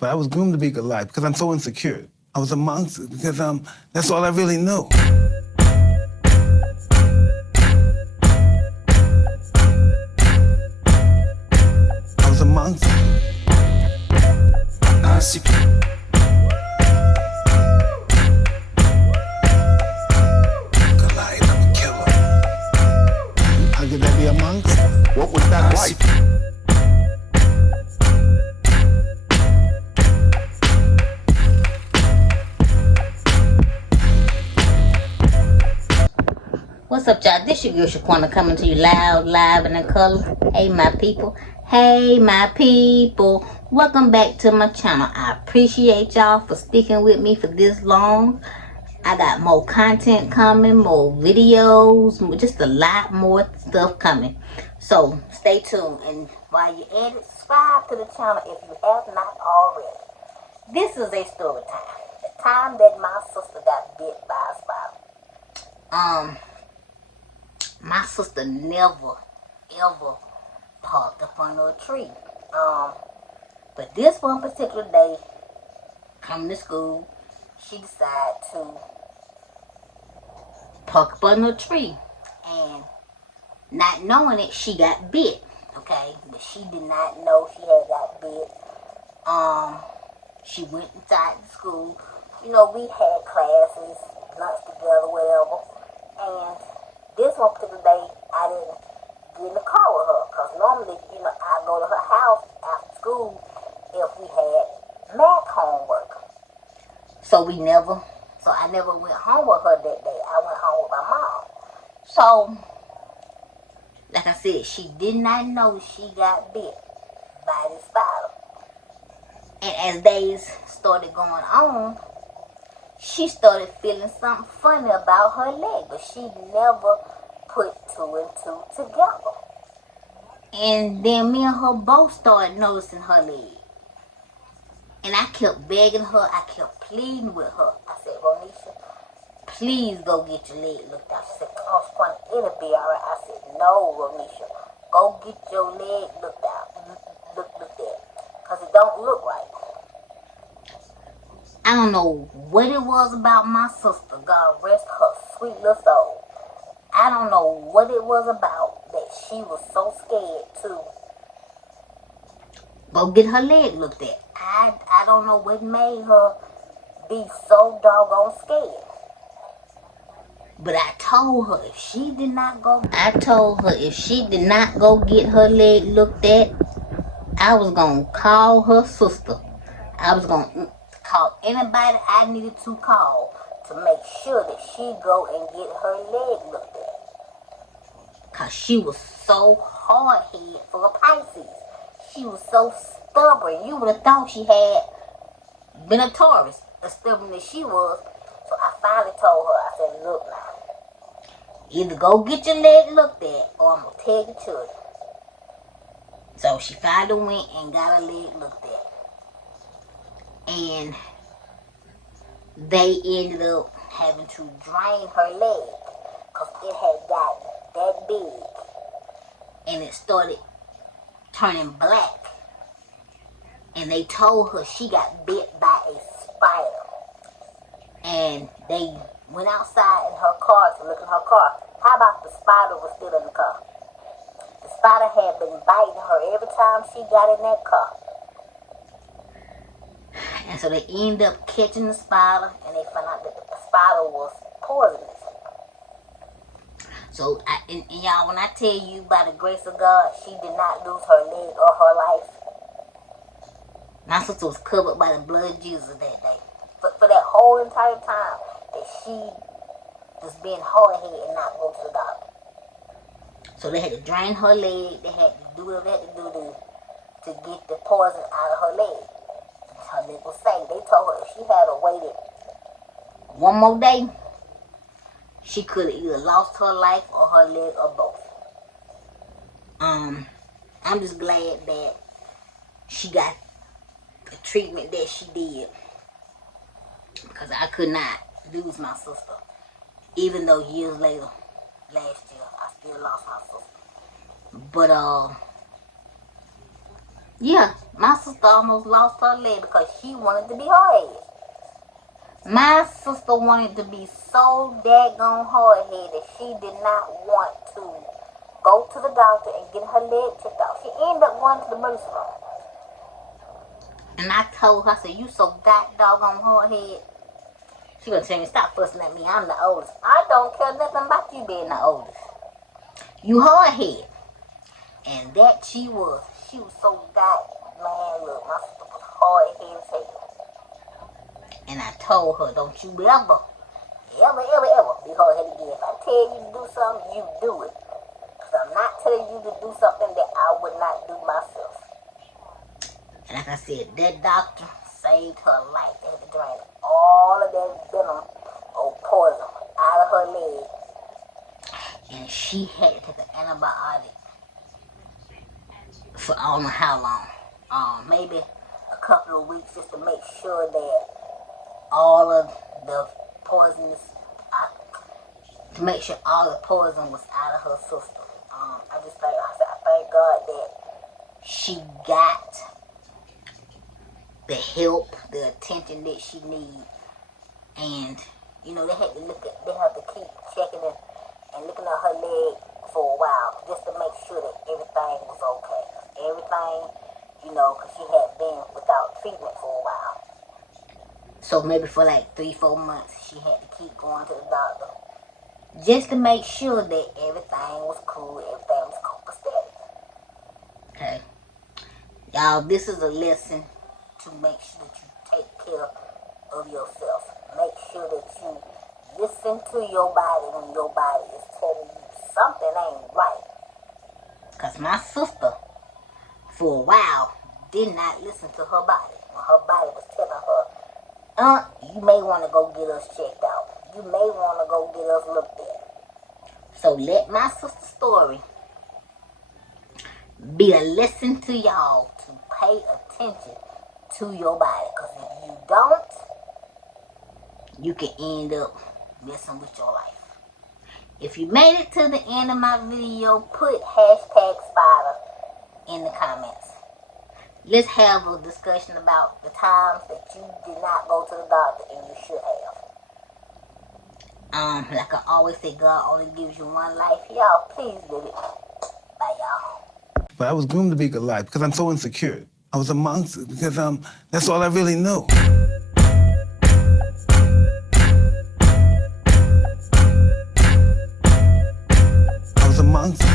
But I was groomed to be Goliath because I'm so insecure. I was a monster because that's all I really knew. I was a monster. Goliath, I'm a killer. How could that be a monster? What was that like? What's up, y'all? This your girl Shaquena coming to you loud, live, and in color. Hey, my people. Hey, my people. Welcome back to my channel. I appreciate y'all for sticking with me for this long. I got more content coming, more videos, just a lot more stuff coming. So, stay tuned. And while you're at it, subscribe to the channel if you have not already. This is a story time. The time that my sister got bit by a spider. My sister never, ever parked up under a tree. But this one particular day, coming to school, she decided to park up under a tree. And not knowing it, she got bit. Okay? But she did not know she had got bit. She went inside the school. You know, we had classes, lunch together, whatever. And this one particular day, I didn't get in the car with her. Because normally, you know, I go to her house after school if we had math homework. So I never went home with her that day. I went home with my mom. So, like I said, she did not know she got bit by this spider. And as days started going on, she started feeling something funny about her leg, but she never put two and two together. And then me and her both started noticing her leg. And I kept begging her, I kept pleading with her. I said, Ronisha, please go get your leg looked out. She said, oh, Shaquena, it'll be all right. I said, no, Ronisha, go get your leg looked out. Look at it. Because it don't look right. I don't know what it was about my sister. God rest her sweet little soul. I don't know what it was about that she was so scared to go get her leg looked at. I don't know what made her be so doggone scared. But I told her if she did not go get her leg looked at, I was going to call her sister. I was going to call anybody I needed to call to make sure that she go and get her leg looked at. Because she was so hard-headed for a Pisces. She was so stubborn. You would have thought she had been a Taurus, as stubborn as she was. So I finally told her, I said, look now, either go get your leg looked at or I'm going to tell your children. So she finally went and got her leg looked at. And they ended up having to drain her leg because it had gotten that big and it started turning black. And they told her she got bit by a spider. And they went outside in her car to look in her car. How about the spider was still in the car? The spider had been biting her every time she got in that car. And so they ended up catching the spider, and they found out that the spider was poisonous. So, and y'all, when I tell you by the grace of God, she did not lose her leg or her life. My sister was covered by the blood of Jesus that day. For that whole entire time that she was being hard-headed and not go to the doctor. So they had to drain her leg. They had to do whatever they had to do to get the poison out of her leg. Her leg was safe. They told her if she had waited one more day, she could have either lost her life or her leg or both. I'm just glad that she got the treatment that she did, because I could not lose my sister. Even though years later, last year, I still lost my sister. But Yeah, my sister almost lost her leg because she wanted to be hard-headed. My sister wanted to be so daggone hard-headed that she did not want to go to the doctor and get her leg checked out. She ended up going to the emergency room. And I told her, I said, you so god doggone hard-headed. She gonna tell me, stop fussing at me, I'm the oldest. I don't care nothing about you being the oldest. You hard-headed. And that she was. She was so god, man, look, my sister was hard-headed as hell. And I told her, don't you ever be hard-headed again. If I tell you to do something, you do it. Because I'm not telling you to do something that I would not do myself. And like I said, that doctor saved her life. They had to drain all of that venom or poison out of her leg. And she had to take an antibiotic for I don't know how long. Maybe a couple of weeks just to make sure that all of the poisons, to make sure all the poison was out of her system. I thank God that she got the help, the attention that she needed. And, you know, they have to keep checking it and looking at her leg for a while just to make sure that everything was okay. Everything, you know, because she had been without treatment for a while. So maybe for like 3-4 months, she had to keep going to the doctor just to make sure that everything was cool, everything was copacetic. Okay. Y'all, this is a lesson to make sure that you take care of yourself. Make sure that you listen to your body when your body is telling you something ain't right. Because my sister, for a while, did not listen to her body. When her body was telling her, you may want to go get us checked out. You may want to go get us looked at. So let my sister's story be a lesson to y'all to pay attention to your body. Because if you don't, you can end up messing with your life. If you made it to the end of my video, put #spider in the comments. Let's have a discussion about the times that you did not go to the doctor and you should have. Like I always say, God only gives you one life. Y'all, please live it. Bye, y'all. But I was groomed to be Goliath because I'm so insecure. I was a monster because that's all I really knew. I was a monster.